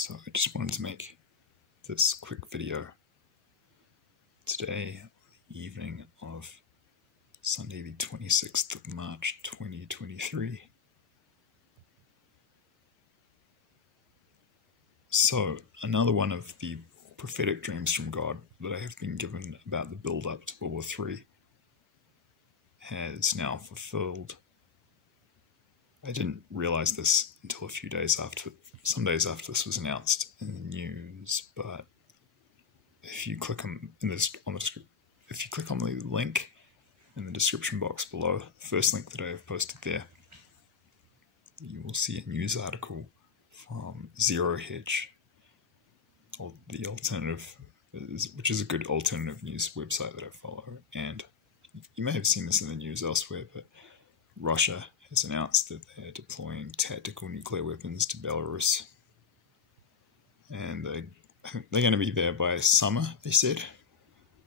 So I just wanted to make this quick video today, the evening of Sunday the 26th of March 2023. So another one of the prophetic dreams from God that I have been given about the build-up to World War III has now fulfilled. I didn't realize this until a few days after, some days after this was announced in the news. But if you click if you click on the link in the description box below, the first link that I have posted there, you will see a news article from Zero Hedge, or the alternative, which is a good alternative news website that I follow. And you may have seen this in the news elsewhere, but Russia has announced that they're deploying tactical nuclear weapons to Belarus. And they're going to be there by summer, they said.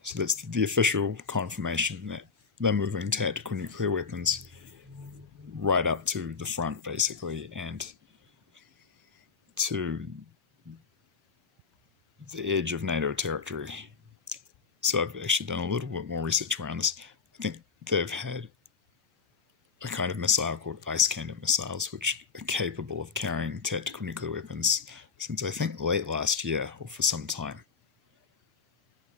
So that's the official confirmation that they're moving tactical nuclear weapons right up to the front, basically, and to the edge of NATO territory. So I've actually done a little bit more research around this. I think they've had a kind of missile called Iskander missiles, which are capable of carrying tactical nuclear weapons since I think late last year, or for some time.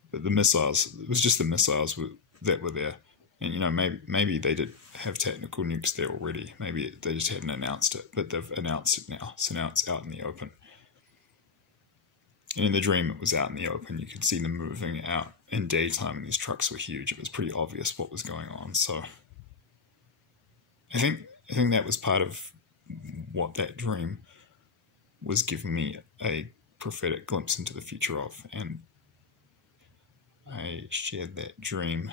But the missiles, it was just the missiles that were there. And, you know, maybe they did have tactical nukes there already. Maybe they just hadn't announced it, but they've announced it now. So now it's out in the open. And in the dream, it was out in the open. You could see them moving out in daytime, and these trucks were huge. It was pretty obvious what was going on. So I think that was part of what that dream was giving me a prophetic glimpse into the future of. And I shared that dream,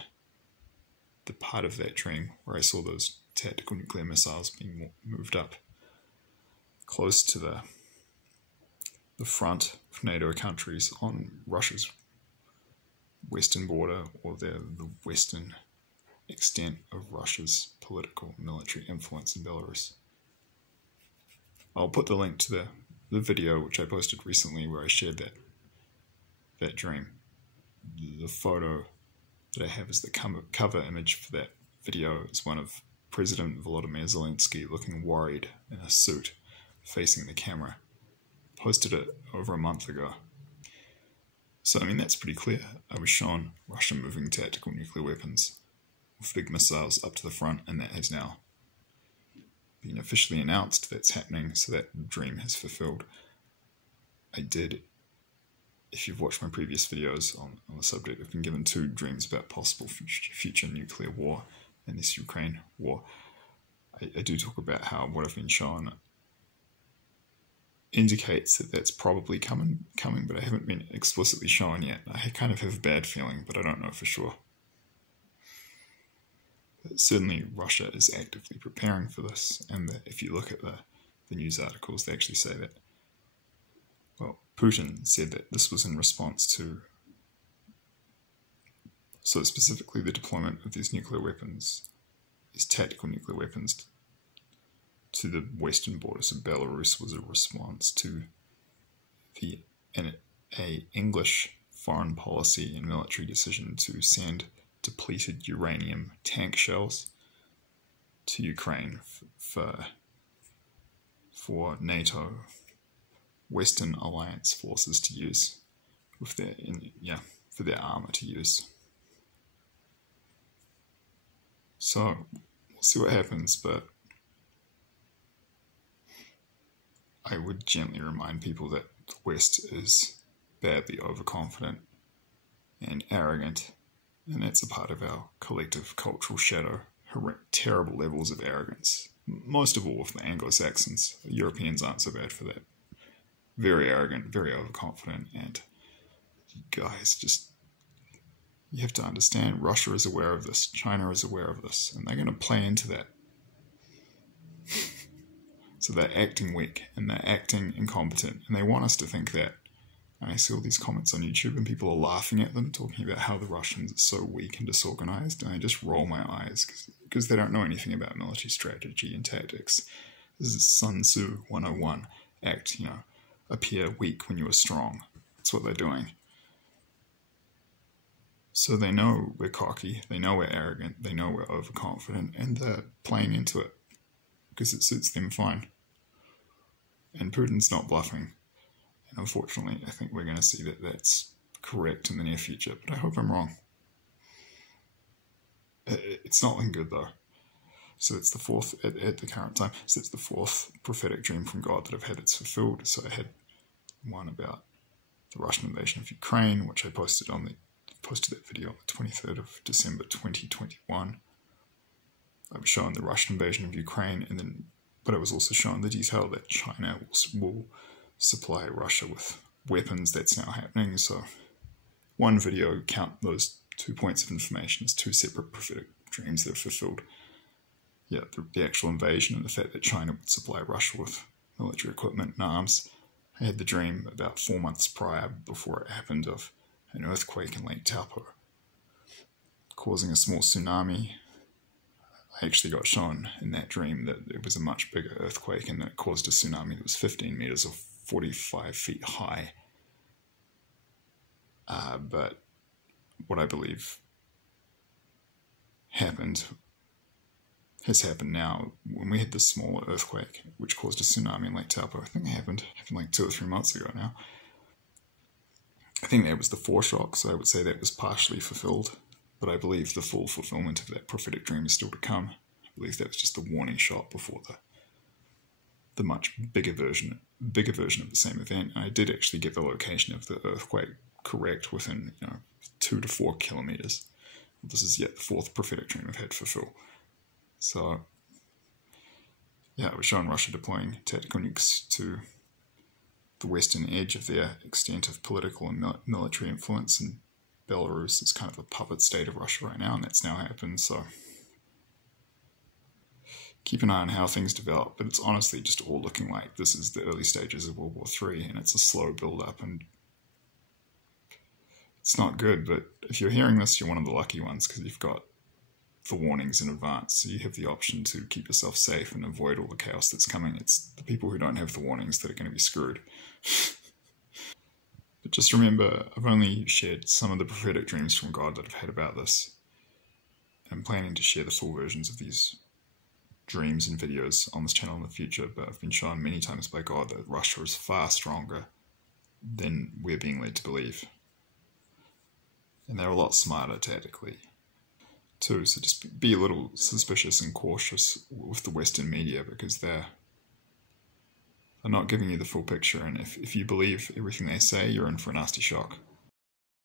the part of that dream where I saw those tactical nuclear missiles being moved up close to the front of NATO countries on Russia's western border, or the western extent of Russia's political military influence in Belarus. I'll put the link to the video which I posted recently where I shared that dream. The photo that I have as the cover image for that video is one of President Volodymyr Zelensky looking worried in a suit facing the camera. Posted it over a month ago. So I mean, that's pretty clear. I was shown Russia moving tactical nuclear weapons with big missiles up to the front, and that has now been officially announced. That's happening, so that dream has fulfilled. I did, if you've watched my previous videos on the subject, I've been given 2 dreams about possible future nuclear war in this Ukraine war. I do talk about how what I've been shown indicates that that's probably coming, but I haven't been explicitly shown yet. I kind of have a bad feeling, but I don't know for sure. But certainly Russia is actively preparing for this, and if you look at the news articles, they actually say that, well, Putin said that this was in response to, so specifically the deployment of these nuclear weapons, these tactical nuclear weapons to the western borders of Belarus was a response to a English foreign policy and military decision to send depleted uranium tank shells to Ukraine for NATO Western Alliance forces to use with for their armor to use. So we'll see what happens, but I would gently remind people that the West is badly overconfident and arrogant, and that's a part of our collective cultural shadow. Terrible levels of arrogance, most of all with the Anglo-Saxons. Europeans aren't so bad for that. Very arrogant, very overconfident, and you guys, you have to understand, Russia is aware of this, China is aware of this, and they're going to play into that. So they're acting weak, and they're acting incompetent, and they want us to think that. And I see all these comments on YouTube, and people are laughing at them, talking about how the Russians are so weak and disorganized, and I just roll my eyes, because they don't know anything about military strategy and tactics. This is Sun Tzu 101. Act, appear weak when you are strong. That's what they're doing. So they know we're cocky, they know we're arrogant, they know we're overconfident, and they're playing into it because it suits them fine. And Putin's not bluffing. And unfortunately, I think we're going to see that that's correct in the near future, but I hope I'm wrong. It's not looking good though. So it's the fourth, at the current time, so it's the fourth prophetic dream from God that I've had it's fulfilled. So I had one about the Russian invasion of Ukraine, which I posted that video on the 23rd of December 2021. I was showing the Russian invasion of Ukraine, but I was also showing the detail that China will supply Russia with weapons. That's now happening. So one video, count those 2 points of information as two separate prophetic dreams that are fulfilled. Yeah, the actual invasion and the fact that China would supply Russia with military equipment and arms. I had the dream about 4 months prior, before it happened, of an earthquake in Lake Taupo causing a small tsunami. I actually got shown in that dream that it was a much bigger earthquake and that it caused a tsunami that was 15 meters or 45 feet high. But what I believe has happened now. When we had this smaller earthquake, which caused a tsunami in Lake Taupo, I think it happened like 2 or 3 months ago now. I think that was the foreshock, so I would say that was partially fulfilled. But I believe the full fulfillment of that prophetic dream is still to come. I believe that was just the warning shot before the much bigger version of the same event. And I did actually get the location of the earthquake correct within 2 to 4 kilometers. This is yet the fourth prophetic dream I've had fulfill. So yeah, it was showing Russia deploying tactical nukes to the western edge of their extent of political and military influence, and Belarus is kind of a puppet state of Russia right now, and that's now happened. So keep an eye on how things develop, but it's honestly just all looking like this is the early stages of World War III, and it's a slow build-up, and it's not good. But if you're hearing this, you're one of the lucky ones, because you've got the warnings in advance, so you have the option to keep yourself safe and avoid all the chaos that's coming. It's the people who don't have the warnings that are going to be screwed. But just remember, I've only shared some of the prophetic dreams from God that I've had about this. I'm planning to share the full versions of these dreams and videos on this channel in the future, but I've been shown many times by God that Russia is far stronger than we're being led to believe. And they're a lot smarter tactically too, so just be a little suspicious and cautious with the Western media, because they're not giving you the full picture, and if you believe everything they say, you're in for a nasty shock.